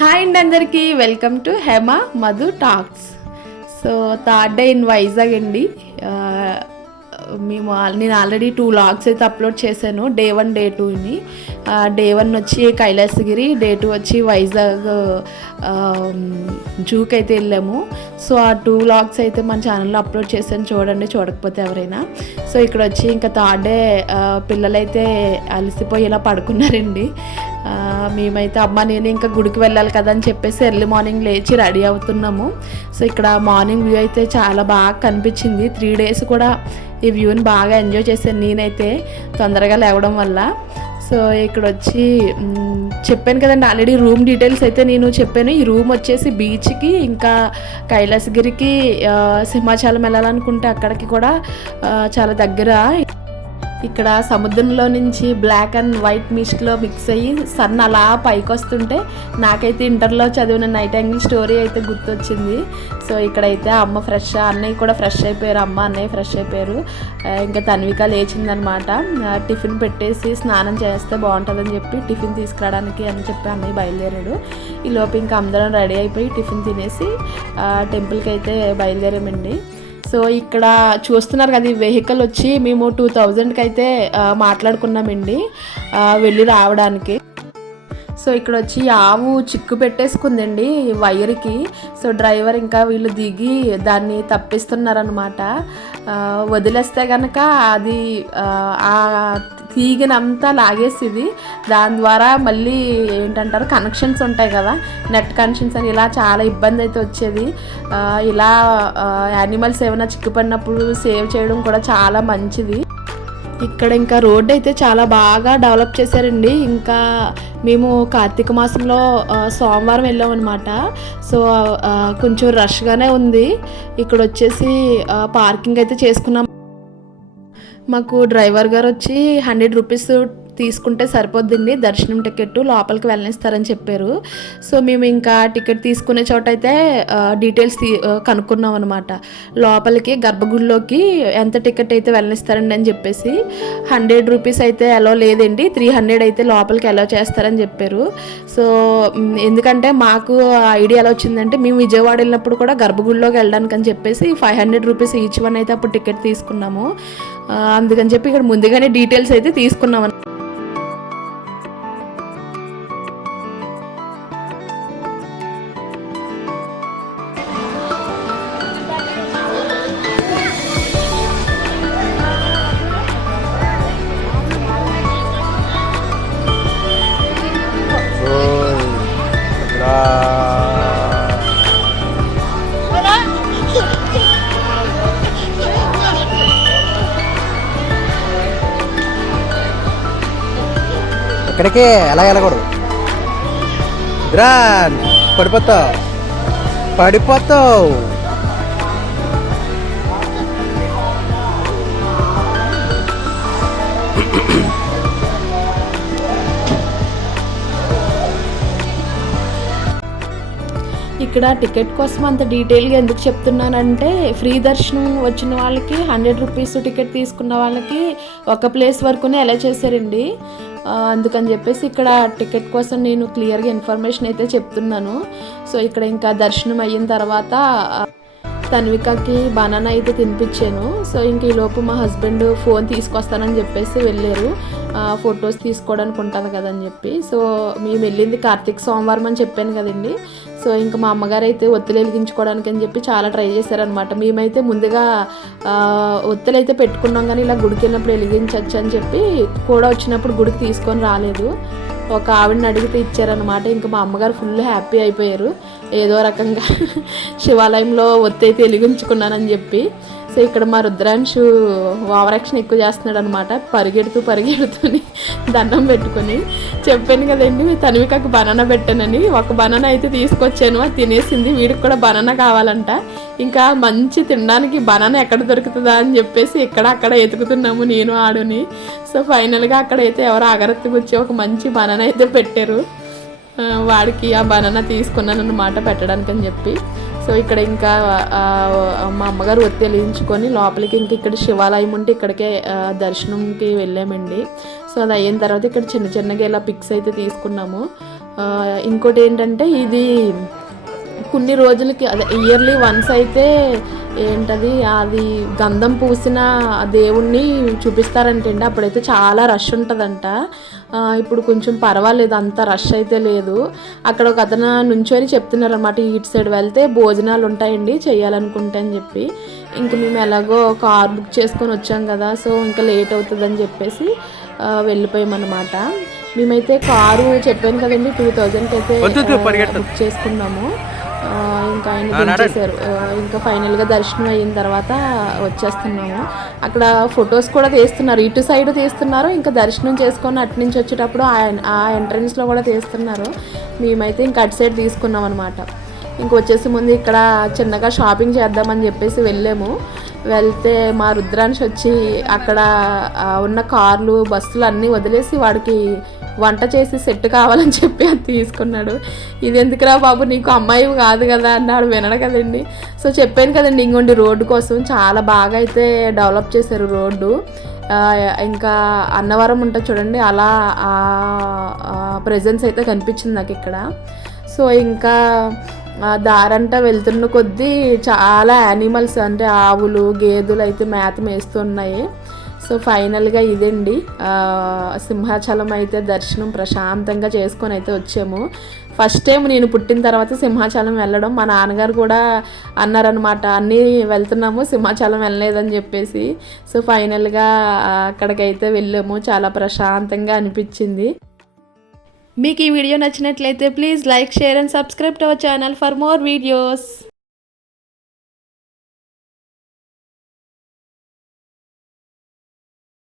Hi అండి అందరికీ welcome to Hema Madhu talks. So third day in Vizag అండి. నేను ఆల్రెడీ 2 వ్లాగ్స్ అయితే అప్లోడ్ చేశాను, డే 1 డే 2ని. డే 1 వచ్చి కైలాసగిరి, డే 2 వచ్చి వైజాగ్ జూకి అయితే వెళ్ళాము. సో ఆ 2 వ్లాగ్స్ అయితే మన ఛానల్లో అప్లోడ్ చేశాను, చూడండి చూడకపోతే ఎవరైనా. సో ఇక్కడ వచ్చి ఇంకా థర్డ్ డే పిల్లలైతే అలసిపోయి ఇలా పడుకున్నారండి. మేమైతే నేను ఇంకా గుడికి వెళ్ళాలి కదా అని చెప్పేసి ఎర్లీ మార్నింగ్ లేచి రెడీ అవుతున్నాము. సో ఇక్కడ మార్నింగ్ వ్యూ అయితే చాలా బాగా కనిపించింది. 3 days కూడా ఈ వ్యూని బాగా ఎంజాయ్ చేశాను నేనైతే, తొందరగా లేవడం వల్ల. సో ఇక్కడ వచ్చి చెప్పాను కదండి ఆల్రెడీ రూమ్ డీటెయిల్స్ అయితే నేను చెప్పాను. ఈ రూమ్ వచ్చేసి బీచ్కి, ఇంకా కైలాసగిరికి, సింహాచలం వెళ్ళాలనుకుంటే అక్కడికి కూడా చాలా దగ్గర. ఇక్కడ సముద్రంలో నుంచి బ్లాక్ అండ్ వైట్ మిస్ట్లో మిక్స్ అయ్యి సన్ అలా పైకి వస్తుంటే నాకైతే ఇంటర్లో చదివిన నైట్ యాంగిల్ స్టోరీ అయితే గుర్తొచ్చింది. సో ఇక్కడైతే అమ్మ ఫ్రెష్, అన్నయ్య కూడా ఫ్రెష్ అయిపోయారు, అమ్మ అన్నయ్య ఫ్రెష్ అయిపోయారు. ఇంకా తన్విక లేచిందనమాట. టిఫిన్ పెట్టేసి స్నానం చేస్తే బాగుంటుందని చెప్పి టిఫిన్ తీసుకురావడానికి అని చెప్పి అన్నయ్య బయలుదేరాడు. ఈలోపు ఇంకా అందరం రెడీ అయిపోయి టిఫిన్ తినేసి టెంపుల్కి అయితే బయలుదేరామండి. సో ఇక్కడ చూస్తున్నారు కదా, ఈ వెహికల్ వచ్చి మేము 2000కి అయితే మాట్లాడుకున్నామండి వెళ్ళి రావడానికి. సో ఇక్కడ వచ్చి ఆవు చిక్కు పెట్టేసుకుందండి వైర్కి. సో డ్రైవర్ ఇంకా వీళ్ళు దిగి దాన్ని తప్పిస్తున్నారనమాట. వదిలేస్తే కనుక అది ఆ తీగనంతా లాగేసింది. దాని ద్వారా మళ్ళీ ఏంటంటారు కనెక్షన్స్ ఉంటాయి కదా, నెట్ కనెక్షన్స్ అని, ఇలా చాలా ఇబ్బంది అయితే వచ్చేది. ఇలా యానిమల్స్ ఏమైనా చిక్కుపడినప్పుడు సేవ్ చేయడం కూడా చాలా మంచిది. ఇక్కడ ఇంకా రోడ్ అయితే చాలా బాగా డెవలప్ చేశారండి. ఇంకా మేము కార్తీక మాసంలో సోమవారం వెళ్ళామన్నమాట. సో కొంచెం రష్గానే ఉంది. ఇక్కడ వచ్చేసి పార్కింగ్ అయితే చేసుకున్నాం. మాకు డ్రైవర్ గారు వచ్చి 100 రూపీస్ తీసుకుంటే సరిపోద్దండి దర్శనం టికెట్, లోపలికి వెళ్ళనిస్తారని చెప్పారు. సో మేము ఇంకా టికెట్ తీసుకునే చోట అయితే డీటెయిల్స్ కనుక్కున్నాం అనమాట. లోపలికి గర్భగుడిలోకి ఎంత టికెట్ అయితే వెళ్ళనిస్తారండి అని చెప్పేసి 100 రూపీస్ అయితే అలో లేదండి, 300 అయితే లోపలికి అలో చేస్తారని చెప్పారు. సో ఎందుకంటే మాకు ఐడియా ఎలా వచ్చిందంటే, మేము విజయవాడ వెళ్ళినప్పుడు కూడా గర్భగుడిలోకి వెళ్ళడానికి అని చెప్పేసి 500 రూపీస్ ఈచ్ వన్ అయితే అప్పుడు టికెట్ తీసుకున్నాము. అందుకని చెప్పి ఇక్కడ ముందుగానే డీటెయిల్స్ అయితే తీసుకున్నాం. ఇక్కడికి ఎలా వెళ్ళకూడదు, పడిపోతావు. ఇక్కడ టికెట్ కోసం అంత డీటెయిల్గా ఎందుకు చెప్తున్నానంటే, ఫ్రీ దర్శనం వచ్చిన వాళ్ళకి 100 రూపీస్, టికెట్ తీసుకున్న వాళ్ళకి ఒక ప్లేస్ వరకునే అలా చేశారండి. అందుకని చెప్పేసి ఇక్కడ టికెట్ కోసం నేను క్లియర్గా ఇన్ఫర్మేషన్ అయితే చెప్తున్నాను. సో ఇక్కడ ఇంకా దర్శనం అయిన తర్వాత తన్వికకి బనానా అయితే తినిపించాను. సో ఇంక ఈలోపు మా హస్బెండ్ ఫోన్ తీసుకొస్తానని చెప్పేసి వెళ్ళారు, ఫొటోస్ తీసుకోవడానికి ఉంటుంది కదని చెప్పి. సో మేము వెళ్ళింది కార్తీక సోమవారం అని చెప్పాను కదండి. సో ఇంకా మా అమ్మగారు అయితే ఒత్తులు వెలిగించుకోవడానికి అని చెప్పి చాలా ట్రై చేశారనమాట. మేమైతే ముందుగా ఒత్తులు అయితే పెట్టుకున్నాం, కానీ ఇలా గుడికి వెళ్ళినప్పుడు వెలిగించవచ్చు అని చెప్పి కూడా వచ్చినప్పుడు గుడికి తీసుకొని రాలేదు. ఒక ఆవిడని అడిగితే ఇచ్చారనమాట. ఇంకా మా అమ్మగారు ఫుల్ హ్యాపీ అయిపోయారు, ఏదో రకంగా శివాలయంలో ఒత్తి అయితే వెలిగించుకున్నానని చెప్పి. సో ఇక్కడ మా రుద్రాంశు ఓవర్ యాక్షన్ ఎక్కువ చేస్తున్నాడు అనమాట, పరిగెడుతూని దండం పెట్టుకొని. చెప్పాను కదండి తన్వికకు బనానా పెట్టానని, ఒక బనానా అయితే తీసుకొచ్చాను, అది తినేసింది. వీడికి కూడా బనానా కావాలంట. ఇంకా మంచి తినడానికి బనానా ఎక్కడ దొరుకుతుందా అని చెప్పేసి ఇక్కడ అక్కడ ఎతుకుతున్నాము నేను ఆడుని. సో ఫైనల్గా అక్కడైతే ఎవరో అగరత్తుకు వచ్చి ఒక మంచి బనానా అయితే పెట్టారు. వాడికి ఆ బనానా తీసుకున్నాను అన్నమాట పెట్టడానికి అని చెప్పి. సో ఇక్కడ ఇంకా మా అమ్మగారు ఒత్తి వెలిగించుకొని లోపలికి ఇంక ఇక్కడ శివాలయం ఉంటే ఇక్కడికే దర్శనంకి వెళ్ళామండి. సో అది అయిన తర్వాత ఇక్కడ చిన్న చిన్నగా ఇలా పిక్స్ అయితే తీసుకున్నాము. ఇంకోటి ఏంటంటే ఇది కొన్ని రోజులకి అదే ఇయర్లీ వన్స్ అయితే ఏంటది అది గంధం పూసిన దేవుణ్ణి చూపిస్తారంటండి. అప్పుడైతే చాలా రష్ ఉంటుందంట. ఇప్పుడు కొంచెం పర్వాలేదు, అంత రష్ అయితే లేదు. అక్కడ ఒక అతను నుంచొని చెప్తున్నారు అన్నమాట, ఇటు సైడ్ వెళ్తే భోజనాలు ఉంటాయండి చేయాలనుకుంటే అని చెప్పి. ఇంక మేము ఎలాగో కార్ బుక్ చేసుకొని వచ్చాం కదా, సో ఇంకా లేట్ అవుతుందని చెప్పేసి వెళ్ళిపోయామన్నమాట. మేమైతే కారు చెప్పాను కదండి 2000కి అయితే బుక్ చేసుకున్నాము. ఇంకా ఆయన దించేశారు. ఇంకా ఫైనల్గా దర్శనం అయిన తర్వాత వచ్చేస్తున్నాము. అక్కడ ఫొటోస్ కూడా తీస్తున్నారు, ఇటు సైడ్ తీస్తున్నారు, ఇంకా దర్శనం చేసుకొని అటు నుంచి వచ్చేటప్పుడు ఆ ఎంట్రన్స్లో కూడా తీస్తున్నారు. మేమైతే ఇంకా అటు సైడ్ తీసుకున్నాం అనమాట. ఇంక వచ్చేసి ముందు ఇక్కడ చిన్నగా షాపింగ్ చేద్దామని చెప్పేసి వెళ్తే మా రుద్రాంశ్ వచ్చి అక్కడ ఉన్న కార్లు బస్సులు అన్నీ వదిలేసి వాడికి వంట చేసి సెట్ కావాలని చెప్పి అది తీసుకున్నాడు. ఇది ఎందుకురా బాబు, నీకు అమ్మాయి కాదు కదా అన్నాడు. వినడు కదండి. సో చెప్పాను కదండి, ఇంకోండి రోడ్డు కోసం చాలా బాగా అయితే డెవలప్ చేశారు రోడ్డు. ఇంకా అన్నవరం ఉంటుంది చూడండి, అలా ప్రెజెన్స్ అయితే కనిపించింది నాకు ఇక్కడ. సో ఇంకా దారంతా వెళ్తున్న కొద్దీ చాలా యానిమల్స్ అంటే ఆవులు గేదెలు అయితే మేత మేస్తున్నాయి. సో ఫైనల్గా ఇదండి సింహాచలం అయితే దర్శనం ప్రశాంతంగా చేసుకొని అయితే వచ్చాము. ఫస్ట్ టైం నేను పుట్టిన తర్వాత సింహాచలం వెళ్ళడం. మా నాన్నగారు కూడా అన్నారనమాట, అన్నీ వెళ్తున్నాము సింహాచలం వెళ్ళలేదని చెప్పేసి. సో ఫైనల్గా అక్కడికైతే వెళ్ళాము. చాలా ప్రశాంతంగా అనిపించింది. మీకు ఈ వీడియో నచ్చినట్లయితే please like, share and subscribe to our channel for more videos.